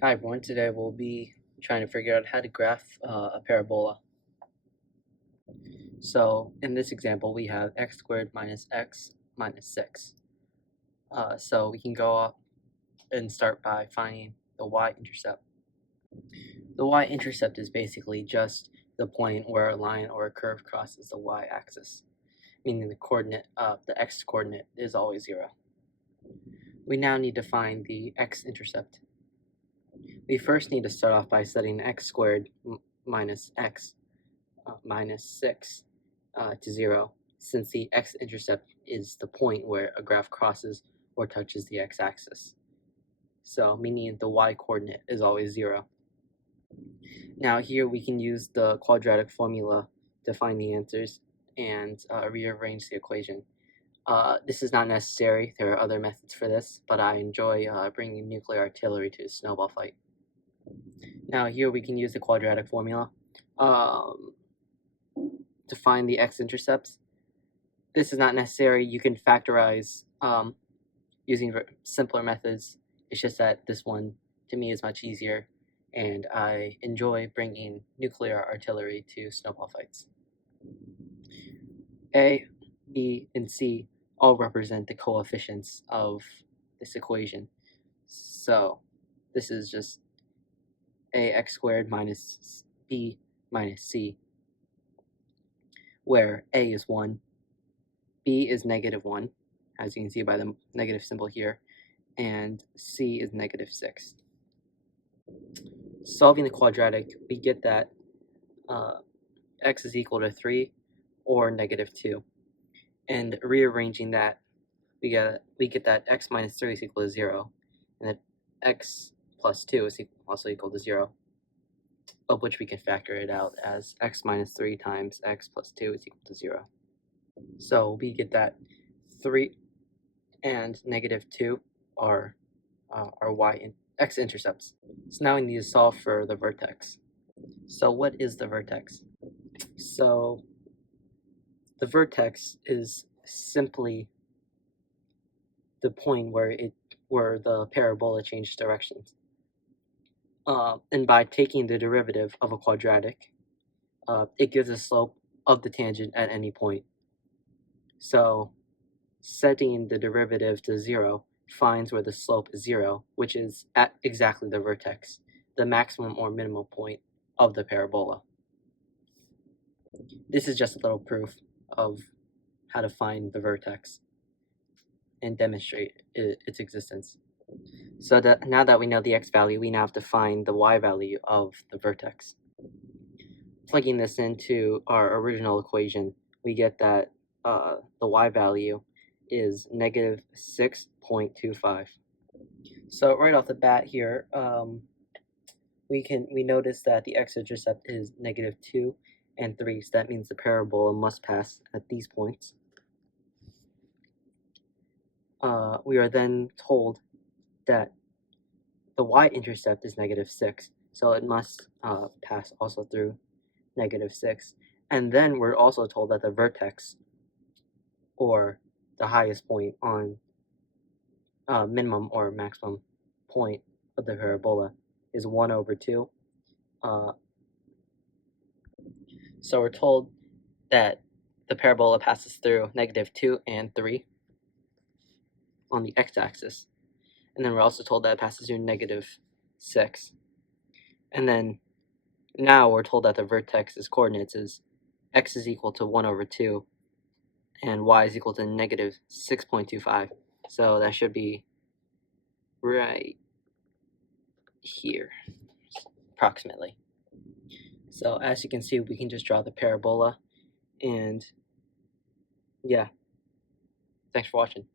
Hi everyone, today we'll be trying to figure out how to graph a parabola. So in this example we have x squared minus x minus 6. So we can go up and start by finding the y-intercept. The y-intercept is basically just the point where a line or a curve crosses the y-axis, meaning the x-coordinate is always 0. We now need to find the x-intercept. We first need to start off by setting x squared minus x minus 6 to 0, since the x-intercept is the point where a graph crosses or touches the x-axis. So, meaning the y-coordinate is always 0. Now here we can use the quadratic formula to find the answers and rearrange the equation. This is not necessary, there are other methods for this, but I enjoy bringing nuclear artillery to a snowball fight. Now here we can use the quadratic formula to find the x-intercepts. This is not necessary. You can factorize using simpler methods. It's just that this one, to me, is much easier, and I enjoy bringing nuclear artillery to snowball fights. A, B, and C all represent the coefficients of this equation. So this is just ax squared minus b minus c, where a is 1, b is -1, as you can see by the negative symbol here, and c is -6. Solving the quadratic, we get that x is equal to 3 or -2. And rearranging that, we get that x minus 3 is equal to 0, and that x plus 2 is also equal to 0, of which we can factor it out as x minus 3 times x plus 2 is equal to 0. So we get that 3 and -2 are x-intercepts. So now we need to solve for the vertex. So what is the vertex? So the vertex is simply the point where the parabola changes directions. And by taking the derivative of a quadratic, it gives the slope of the tangent at any point. So setting the derivative to 0 finds where the slope is 0, which is at exactly the vertex, the maximum or minimum point of the parabola. This is just a little proof of how to find the vertex and demonstrate its existence. So now that we know the x value, we now have to find the y value of the vertex. Plugging this into our original equation, we get that the y value is -6.25. So right off the bat here, we notice that the x-intercept is -2 and 3, so that means the parabola must pass at these points. We are then told that the y-intercept is -6, so it must pass also through -6. And then we're also told that the vertex, or the highest point on minimum or maximum point of the parabola, is 1/2. So we're told that the parabola passes through -2 and 3 on the x-axis. And then we're also told that it passes through -6. And then now we're told that the vertex's coordinates is x is equal to 1/2 and y is equal to -6.25. So that should be right here, approximately. So as you can see, we can just draw the parabola, and yeah, thanks for watching.